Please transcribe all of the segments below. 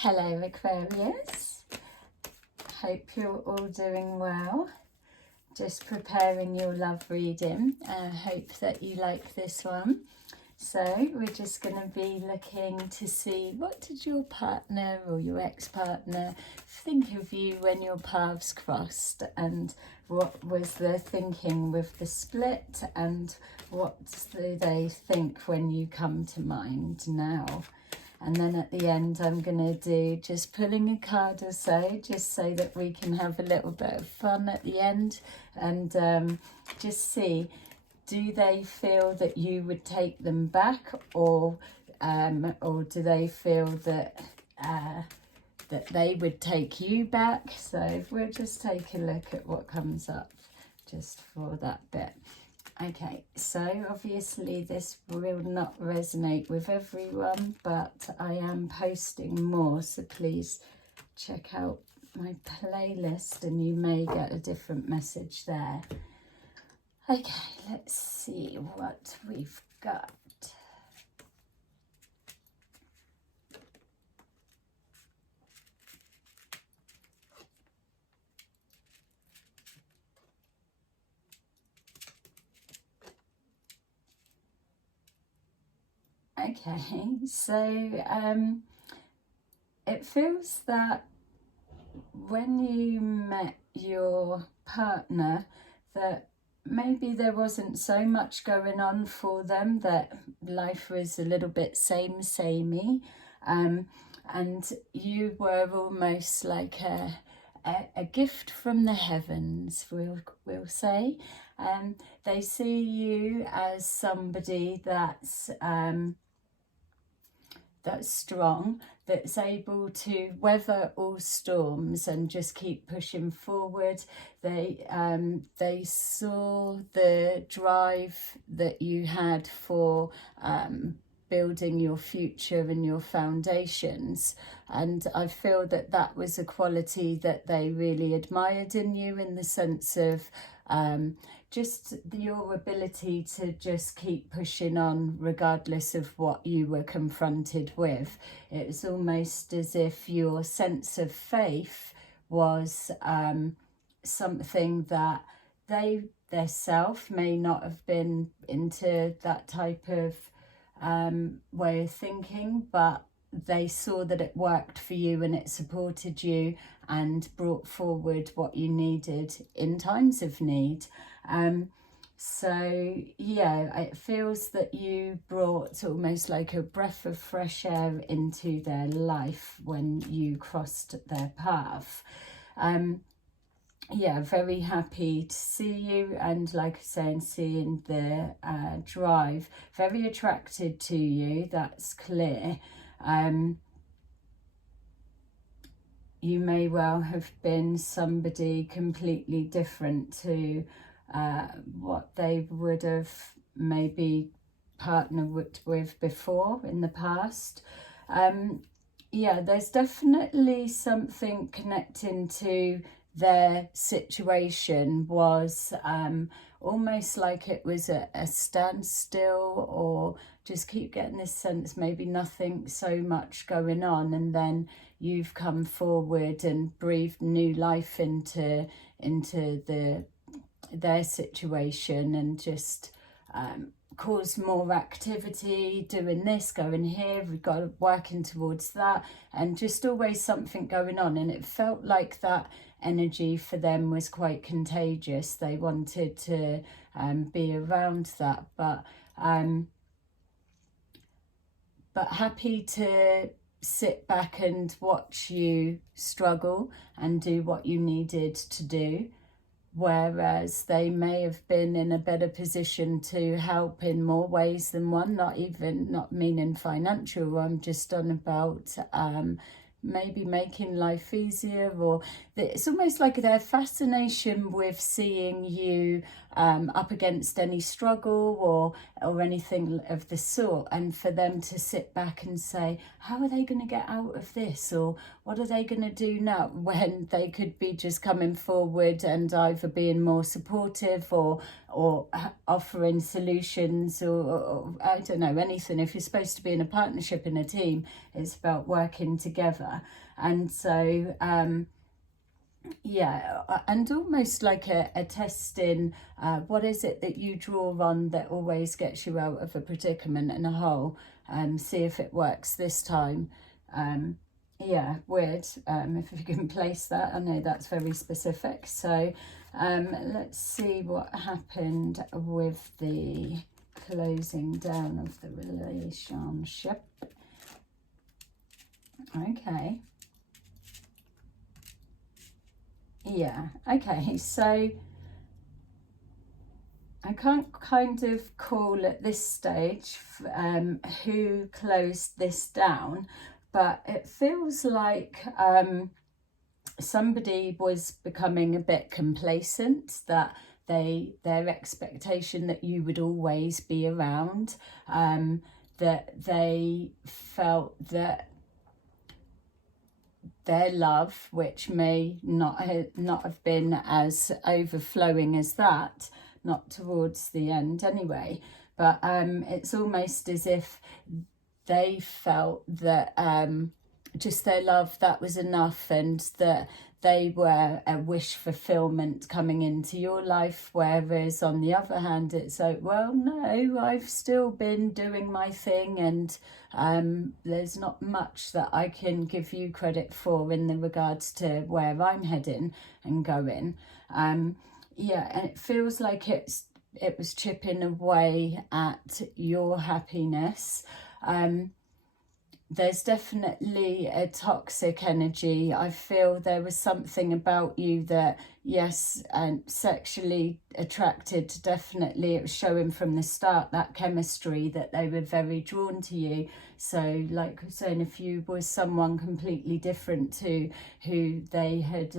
Hello Aquarius, hope you're all doing well. Just preparing your love reading. Hope that you like this one. So we're just going to be looking to see, what did your partner or your ex-partner think of you when your paths crossed, and what was the thinking with the split, and what do they think when you come to mind now? And then at the end, I'm going to do just pulling a card or so, just so that we can have a little bit of fun at the end, and just see, do they feel that you would take them back, or do they feel that that they would take you back? So we'll just take a look at what comes up just for that bit. Okay, so obviously this will not resonate with everyone, but I am posting more, so please check out my playlist and you may get a different message there. Okay, let's see what we've got. Okay, so it feels that when you met your partner, that maybe there wasn't so much going on for them, that life was a little bit samey, and you were almost like a gift from the heavens, we'll say. They see you as somebody that's strong, that's able to weather all storms and just keep pushing forward. They saw the drive that you had for building your future and your foundations, and I feel that that was a quality that they really admired in you, in the sense of just your ability to just keep pushing on regardless of what you were confronted with. It was almost as if your sense of faith was something that they themselves may not have been into, that type of way of thinking, but they saw that it worked for you and it supported you and brought forward what you needed in times of need. So yeah, it feels that you brought almost like a breath of fresh air into their life when you crossed their path. Yeah, very happy to see you, and like I say, seeing the drive, very attracted to you, that's clear. You may well have been somebody completely different to what they would have maybe partnered with before in the past. Yeah, there's definitely something connecting to their situation was almost like it was a standstill, or just keep getting this sense maybe nothing so much going on, and then you've come forward and breathed new life into their situation, and just caused more activity, doing this, going here, we've got working towards that, and just always something going on. And it felt like that energy for them was quite contagious. They wanted to be around that, but happy to sit back and watch you struggle and do what you needed to do, whereas they may have been in a better position to help in more ways than one, not meaning financial. I'm just on about maybe making life easier, or it's almost like their fascination with seeing you up against any struggle or anything of the sort, and for them to sit back and say, how are they going to get out of this, or what are they going to do now, when they could be just coming forward and either being more supportive or or offering solutions, or I don't know, anything. If you're supposed to be in a partnership, in a team, it's about working together. And so yeah, and almost like a testing, what is it that you draw on that always gets you out of a predicament and a hole, see if it works this time. Yeah, weird, if you can place that. I know that's very specific. So let's see what happened with the closing down of the relationship. Okay. Yeah, okay, so I can't kind of call at this stage who closed this down, but it feels like somebody was becoming a bit complacent, that their expectation that you would always be around, that they felt that their love, which may not have been as overflowing as that, not towards the end anyway, but it's almost as if they felt that just their love, that was enough, and that they were a wish fulfillment coming into your life. Whereas on the other hand, it's like, well, no, I've still been doing my thing, and there's not much that I can give you credit for in the regards to where I'm heading and going. Yeah, and it feels like it was chipping away at your happiness. There's definitely a toxic energy. I feel there was something about you that, yes, and sexually attracted, definitely. It was showing from the start, that chemistry, that they were very drawn to you. So like I was saying, if you was someone completely different to who they had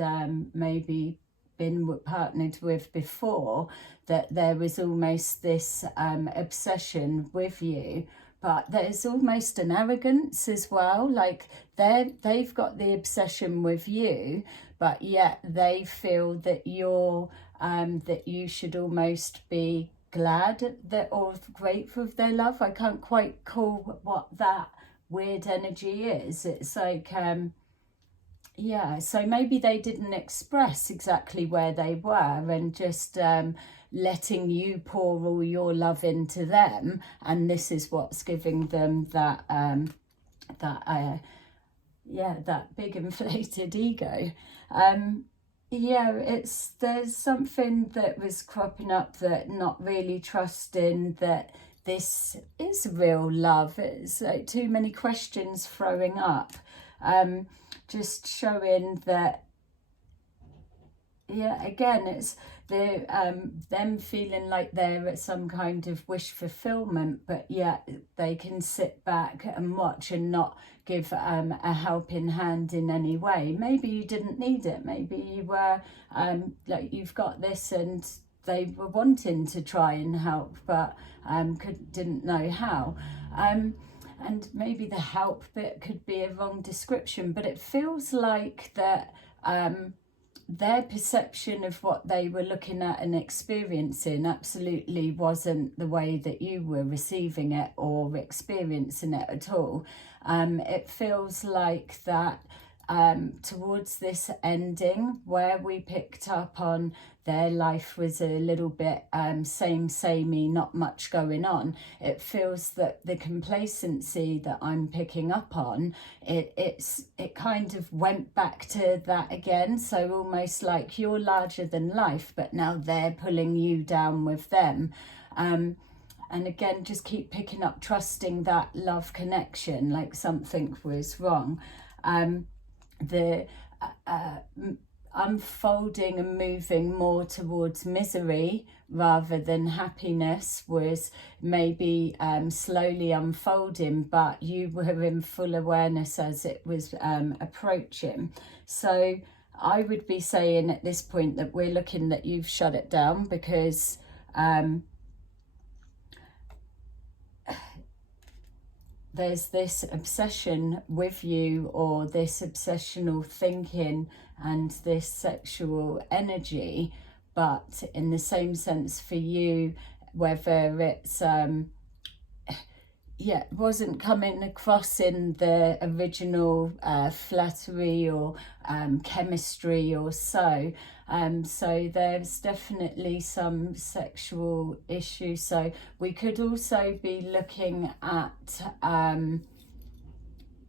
maybe been partnered with before, that there was almost this obsession with you. But there's almost an arrogance as well, like they've got the obsession with you, but yet they feel that you're that you should almost be glad that, or grateful of their love. I can't quite call what that weird energy is. It's like yeah, so maybe they didn't express exactly where they were, and just letting you pour all your love into them, and this is what's giving them that that big inflated ego. Yeah, there's something that was cropping up, that not really trusting that this is real love. It's like too many questions throwing up, just showing that, yeah, again, it's them feeling like they're at some kind of wish fulfillment, but yet they can sit back and watch and not give a helping hand in any way. Maybe you didn't need it. Maybe you were like, you've got this, and they were wanting to try and help, but didn't know how. And maybe the help bit could be a wrong description, but it feels like that their perception of what they were looking at and experiencing absolutely wasn't the way that you were receiving it or experiencing it at all. It feels like that towards this ending, where we picked up on their life was a little bit samey, not much going on. It feels that the complacency that I'm picking up on, it kind of went back to that again. So almost like you're larger than life, but now they're pulling you down with them. And again, just keep picking up, trusting that love connection, like something was wrong. The unfolding and moving more towards misery rather than happiness was maybe slowly unfolding, but you were in full awareness as it was approaching. So I would be saying at this point that we're looking that you've shut it down, because there's this obsession with you, or this obsessional thinking and this sexual energy, but in the same sense for you, whether it's wasn't coming across in the original flattery or chemistry or so. So there's definitely some sexual issues. So we could also be looking at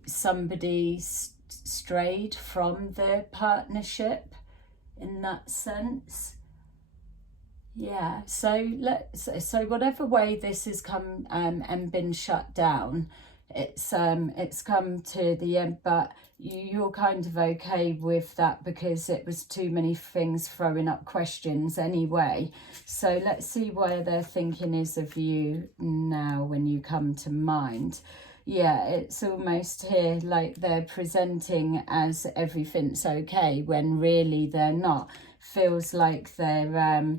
somebody strayed from the partnership in that sense. Yeah, so whatever way this has come and been shut down, it's come to the end, but you're kind of okay with that because it was too many things throwing up questions anyway. So let's see where their thinking is of you now when you come to mind. Yeah, it's almost here like they're presenting as everything's okay when really they're not. Feels like they're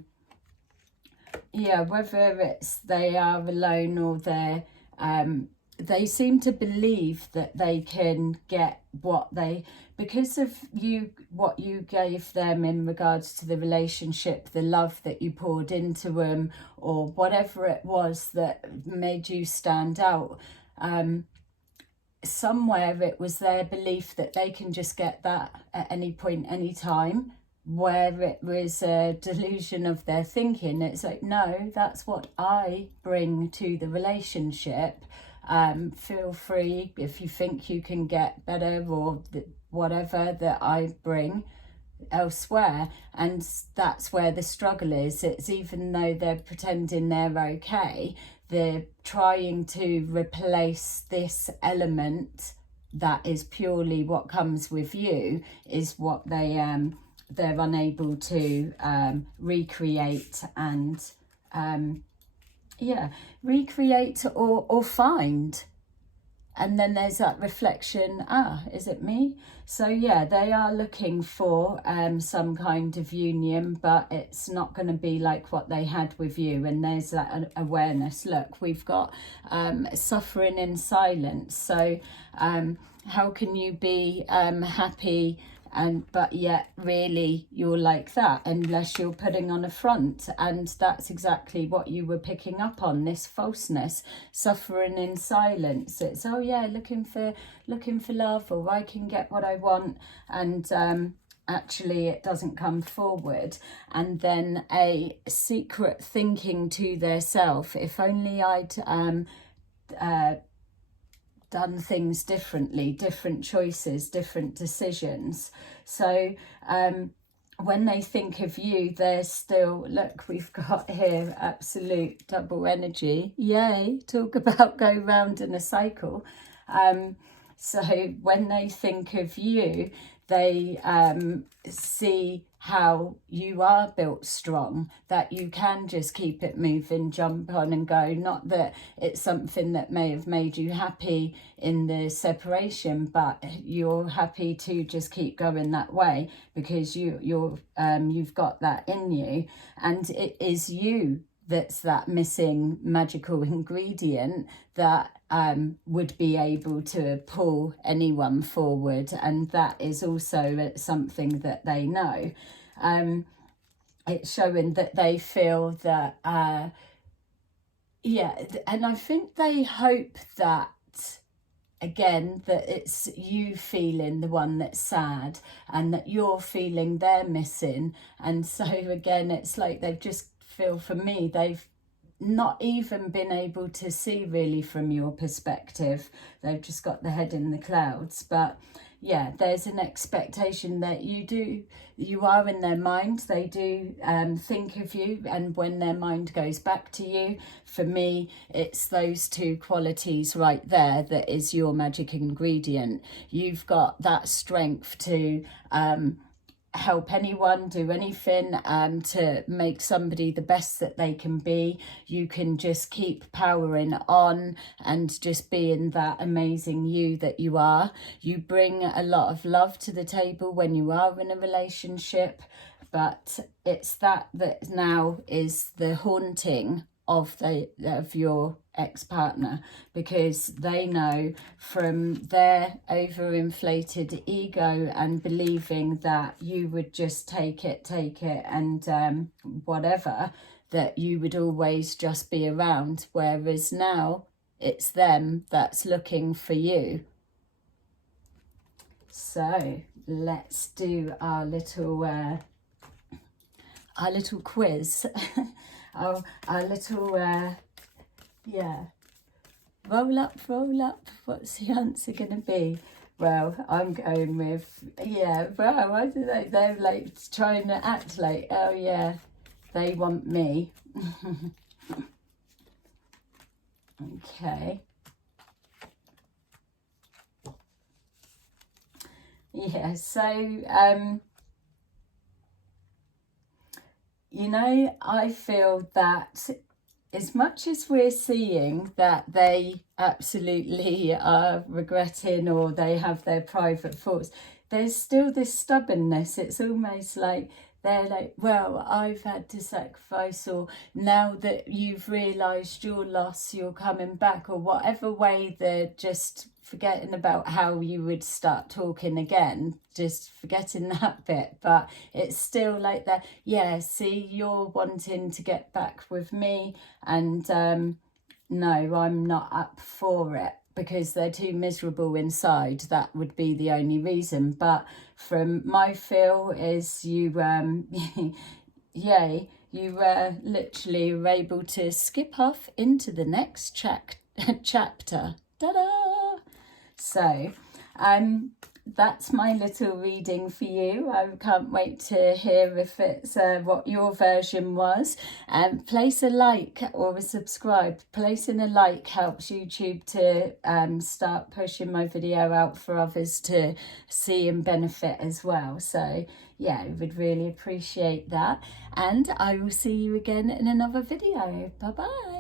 whether it's they are alone or they're they seem to believe that they can get because of what you gave them in regards to the relationship, the love that you poured into them, or whatever it was that made you stand out. Somewhere it was their belief that they can just get that at any point, any time, where it was a delusion of their thinking. It's like, no, that's what I bring to the relationship. Feel free if you think you can get better or whatever that I bring elsewhere. And that's where the struggle is. It's even though they're pretending they're okay, they're trying to replace this element that is purely what comes with you, is what they're unable to recreate and recreate or find. And then there's that reflection, is it me? So yeah, they are looking for some kind of union, but it's not going to be like what they had with you. And there's that awareness. Look, we've got suffering in silence. So how can you be happy but yet really you're like that, unless you're putting on a front? And that's exactly what you were picking up on, this falseness, suffering in silence. It's looking for love, or I can get what I want, and actually it doesn't come forward. And then a secret thinking to their self, if only I'd done things differently, different choices, different decisions. So when they think of you, they're still, look, we've got here absolute double energy. Yay, talk about go round in a cycle. So when they think of you, they see how you are built strong, that you can just keep it moving, jump on and go. Not that it's something that may have made you happy in the separation, but you're happy to just keep going that way because you've got that in you, and it is you that's that missing magical ingredient that would be able to pull anyone forward. And that is also something that they know. It's showing that they feel that, and I think they hope that, again, that it's you feeling the one that's sad and that you're feeling they're missing. And so again, it's like they've just for me, they've not even been able to see really from your perspective. They've just got the head in the clouds. But yeah, there's an expectation that you are in their mind. They do think of you, and when their mind goes back to you, for me, it's those two qualities right there that is your magic ingredient. You've got that strength to help anyone, do anything to make somebody the best that they can be. You can just keep powering on and just being that amazing you that you are. You bring a lot of love to the table when you are in a relationship, but it's that now is the haunting of your ex-partner, because they know from their overinflated ego and believing that you would just take it and whatever, that you would always just be around, whereas now it's them that's looking for you. So let's do our little quiz. our little yeah, roll up. What's the answer gonna be? Well, I'm going with, yeah, well, I don't know, they're like trying to act like, oh yeah, they want me. Okay. Yeah, so you know, I feel that as much as we're seeing that they absolutely are regretting or they have their private thoughts, there's still this stubbornness. It's almost like they're like, well, I've had to sacrifice, or now that you've realised your loss, you're coming back, or whatever way they're just forgetting about how you would start talking again, just forgetting that bit. But it's still like that, yeah, see, you're wanting to get back with me, and no, I'm not up for it, because they're too miserable inside. That would be the only reason. But from my feel is you yay, you literally were able to skip off into the next chapter. Ta-da! So that's my little reading for you. I can't wait to hear if it's what your version was. Place a like or a subscribe. Placing a like helps YouTube to start pushing my video out for others to see and benefit as well. So yeah, I would really appreciate that. And I will see you again in another video. Bye bye.